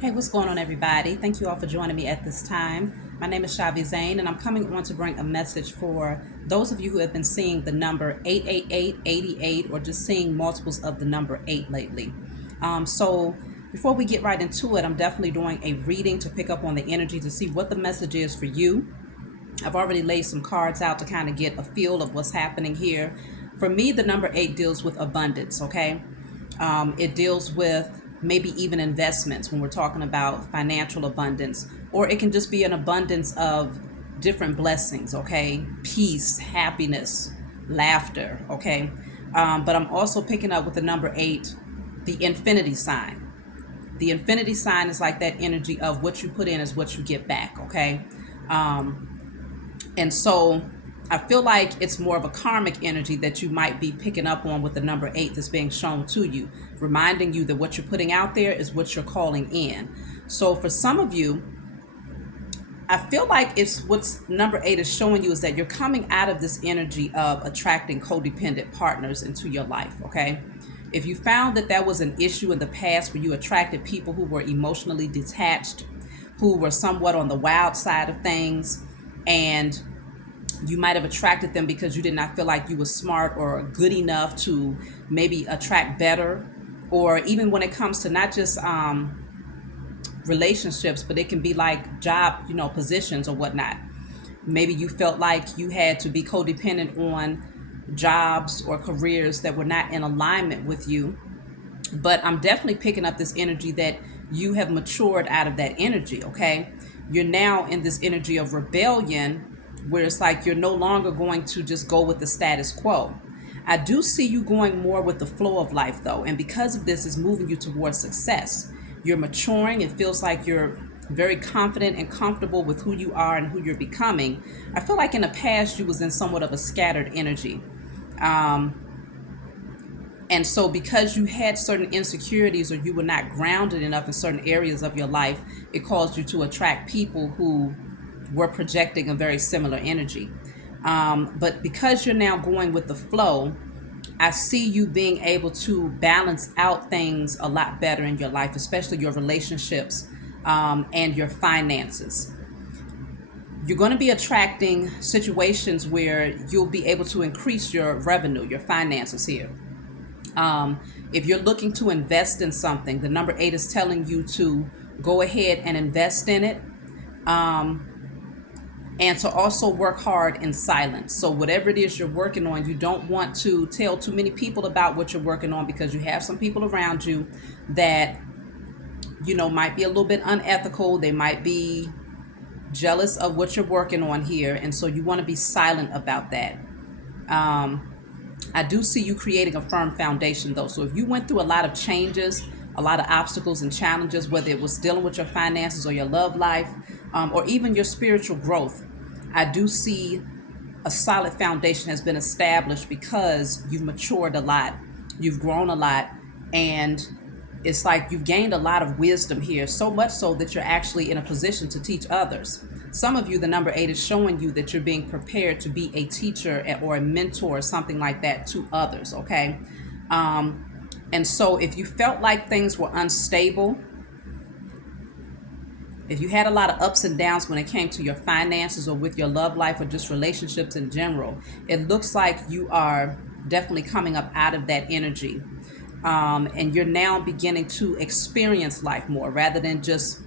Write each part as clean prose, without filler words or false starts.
Hey, what's going on, everybody? Thank you all for joining me at this time. My name is Shavi Zane, and I'm coming on to bring a message for those of you who have been seeing the number 888, 88, or just seeing multiples of the number 8 lately. So, before we get right into it, I'm definitely doing a reading to pick up on the energy to see what the message is for you. I've already laid some cards out to kind of get a feel of what's happening here. For me, the number 8 deals with abundance, okay? It deals with maybe even investments when we're talking about financial abundance, or it can just be an abundance of different blessings, okay? Peace, happiness, laughter, okay? But I'm also picking up with the number 8, the infinity sign. The infinity sign is like that energy of what you put in is what you get back, okay? And so I feel like it's more of a karmic energy that you might be picking up on with the number 8 that's being shown to you, reminding you that what you're putting out there is what you're calling in. So for some of you, I feel like it's what's number 8 is showing you is that you're coming out of this energy of attracting codependent partners into your life, okay? If you found that that was an issue in the past where you attracted people who were emotionally detached, who were somewhat on the wild side of things, and you might have attracted them because you did not feel like you were smart or good enough to maybe attract better, or even when it comes to not just relationships, but it can be like job, positions or whatnot. Maybe you felt like you had to be codependent on jobs or careers that were not in alignment with you. But I'm definitely picking up this energy that you have matured out of that energy, okay? You're now in this energy of rebellion where it's like you're no longer going to just go with the status quo. I do see you going more with the flow of life though, and because of this is moving you towards success. You're maturing. It feels like you're very confident and comfortable with who you are and who you're becoming. I feel like in the past you was in somewhat of a scattered energy. And so, because you had certain insecurities or you were not grounded enough in certain areas of your life, it caused you to attract people who were projecting a very similar energy. But because you're now going with the flow, I see you being able to balance out things a lot better in your life, especially your relationships and your finances. You're going to be attracting situations where you'll be able to increase your revenue, your finances here. If you're looking to invest in something, the number 8 is telling you to go ahead and invest in it, and to also work hard in silence. So whatever it is you're working on, you don't want to tell too many people about what you're working on, because you have some people around you that might be a little bit unethical. They might be jealous of what you're working on here, and so you want to be silent about that. I do see you creating a firm foundation though. So if you went through a lot of changes, a lot of obstacles and challenges, whether it was dealing with your finances or your love life, or even your spiritual growth, I do see a solid foundation has been established because you've matured a lot, you've grown a lot, and it's like you've gained a lot of wisdom here, so much so that you're actually in a position to teach others. Some of you, the number 8 is showing you that you're being prepared to be a teacher or a mentor or something like that to others, okay? And so if you felt like things were unstable, if you had a lot of ups and downs when it came to your finances or with your love life or just relationships in general, it looks like you are definitely coming up out of that energy. And you're now beginning to experience life more rather than just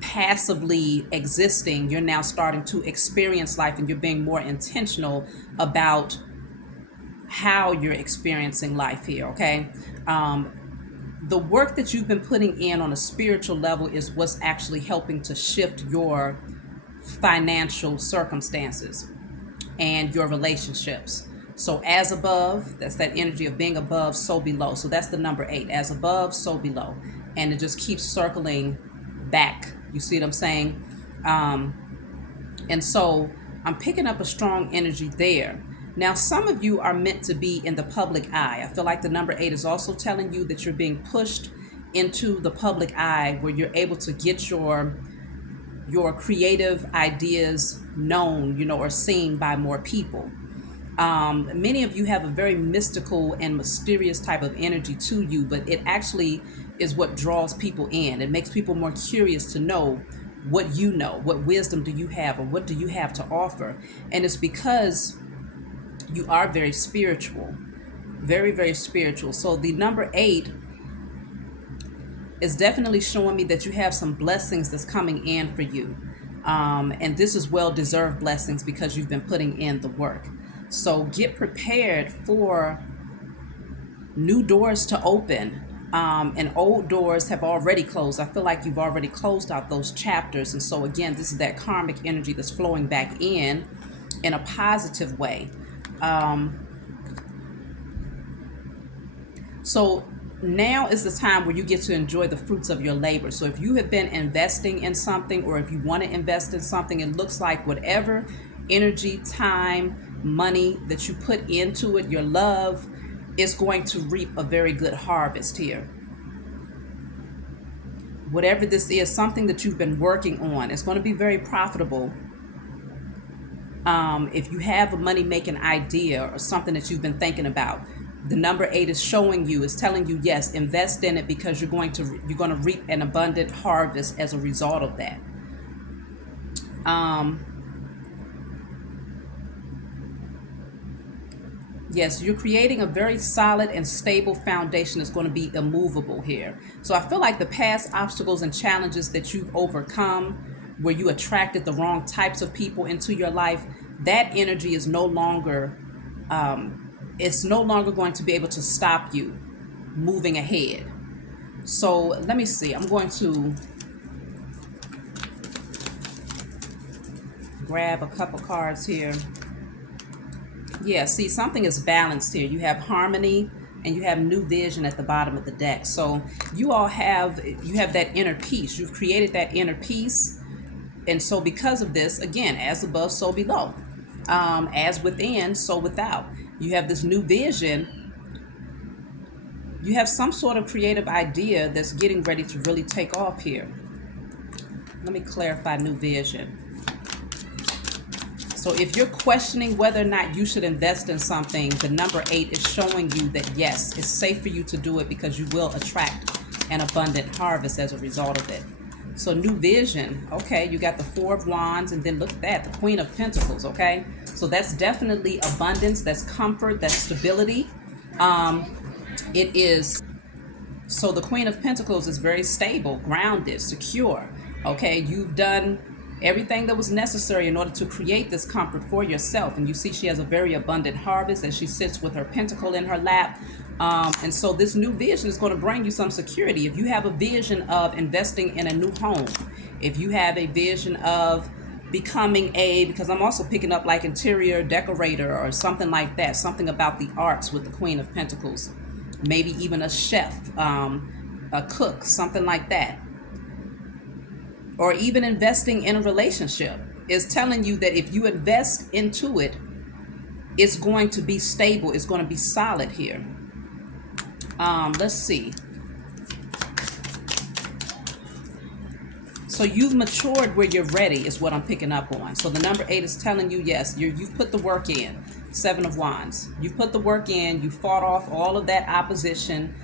passively existing. You're now starting to experience life, and you're being more intentional about how you're experiencing life here, okay? The work that you've been putting in on a spiritual level is what's actually helping to shift your financial circumstances and your relationships. So as above, that's that energy of being above, so below. So that's the number 8, as above, so below. And it just keeps circling back. You see what I'm saying? And so I'm picking up a strong energy there. Now, some of you are meant to be in the public eye. I feel like the number 8 is also telling you that you're being pushed into the public eye where you're able to get your creative ideas known, or seen by more people. Many of you have a very mystical and mysterious type of energy to you, but it actually is what draws people in. It makes people more curious to know what you know, what wisdom do you have, or what do you have to offer. And it's because you are very spiritual, very, very spiritual. So the number 8 is definitely showing me that you have some blessings that's coming in for you. And this is well deserved blessings because you've been putting in the work. So get prepared for new doors to open. And old doors have already closed. I feel like you've already closed out those chapters. And so, again, this is that karmic energy that's flowing back in a positive way. So now is the time where you get to enjoy the fruits of your labor. So if you have been investing in something, or if you want to invest in something, it looks like whatever energy, time, money that you put into it, your love, is going to reap a very good harvest here. Whatever this is, something that you've been working on, it's going to be very profitable. If you have a money-making idea or something that you've been thinking about, the number 8 is showing you, is telling you, yes, invest in it, because you're going to reap an abundant harvest as a result of that. Yes, you're creating a very solid and stable foundation that's going to be immovable here. So I feel like the past obstacles and challenges that you've overcome, where you attracted the wrong types of people into your life, that energy is no longer, it's no longer going to be able to stop you moving ahead. So let me see. I'm going to grab a couple cards here. Yeah, see, something is balanced here. You have harmony and you have new vision at the bottom of the deck. So you all have that inner peace. You've created that inner peace. And so because of this, again, as above, so below. As within, so without. You have this new vision. You have some sort of creative idea that's getting ready to really take off here. Let me clarify new vision. So if you're questioning whether or not you should invest in something, the number 8 is showing you that, yes, it's safe for you to do it, because you will attract an abundant harvest as a result of it. So new vision, okay, you got the 4 of Wands, and then look at that, the Queen of Pentacles, okay? So that's definitely abundance, that's comfort, that's stability. It is, so the Queen of Pentacles is very stable, grounded, secure, okay? You've done everything that was necessary in order to create this comfort for yourself. And you see she has a very abundant harvest as she sits with her pentacle in her lap. And so this new vision is going to bring you some security. If you have a vision of investing in a new home, if you have a vision of becoming because I'm also picking up like interior decorator or something like that, something about the arts with the Queen of Pentacles, maybe even a chef, a cook, something like that. Or even investing in a relationship, is telling you that if you invest into it, it's going to be stable, it's going to be solid here. Let's see. So you've matured where you're ready is what I'm picking up on. So the number 8 is telling you, yes, you've put the work in. 7 of Wands. You've put the work in. You fought off all of that opposition.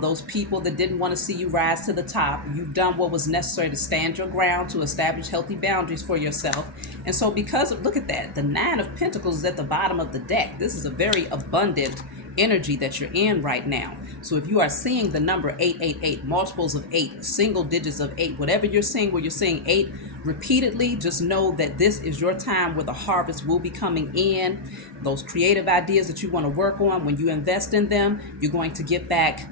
Those people that didn't want to see you rise to the top. You've done what was necessary to stand your ground, to establish healthy boundaries for yourself. And so because of, look at that, the 9 of Pentacles is at the bottom of the deck. This is a very abundant energy that you're in right now. So if you are seeing the number 888, multiples of 8, single digits of 8, whatever you're seeing, where you're seeing 8 repeatedly, just know that this is your time where the harvest will be coming in. Those creative ideas that you want to work on, when you invest in them, you're going to get back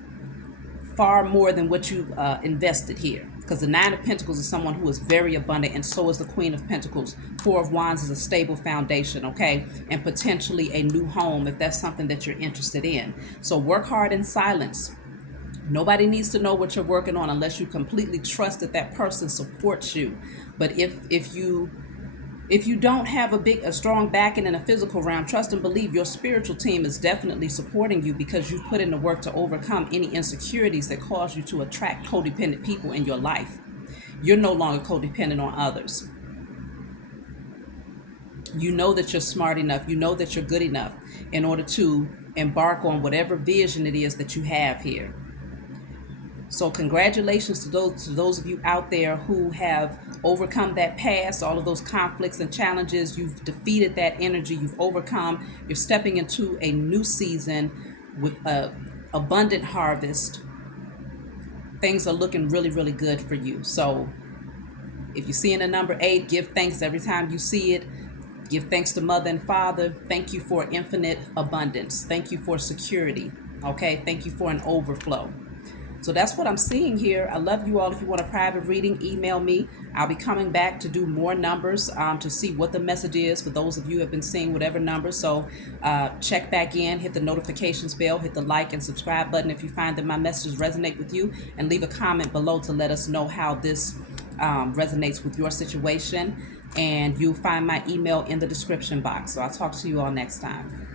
far more than what you invested here. Because the 9 of Pentacles is someone who is very abundant, and so is the Queen of Pentacles. 4 of Wands is a stable foundation, okay? And potentially a new home if that's something that you're interested in. So work hard in silence. Nobody needs to know what you're working on unless you completely trust that that person supports you. But if you don't have a strong backing in a physical realm, trust and believe your spiritual team is definitely supporting you, because you've put in the work to overcome any insecurities that cause you to attract codependent people in your life. You're no longer codependent on others. You know that you're smart enough. You know that you're good enough in order to embark on whatever vision it is that you have here. So congratulations to those of you out there who have overcome that past, all of those conflicts and challenges. You've defeated that energy. You've overcome. You're stepping into a new season with a abundant harvest. Things are looking really, really good for you. So if you're seeing a number 8, give thanks every time you see it. Give thanks to Mother and Father. Thank you for infinite abundance. Thank you for security. Okay. Thank you for an overflow. So that's what I'm seeing here. I love you all. If you want a private reading, email me. I'll be coming back to do more numbers to see what the message is for those of you who have been seeing whatever numbers. So check back in, hit the notifications bell, hit the like and subscribe button if you find that my messages resonate with you, and leave a comment below to let us know how this resonates with your situation. And you'll find my email in the description box. So I'll talk to you all next time.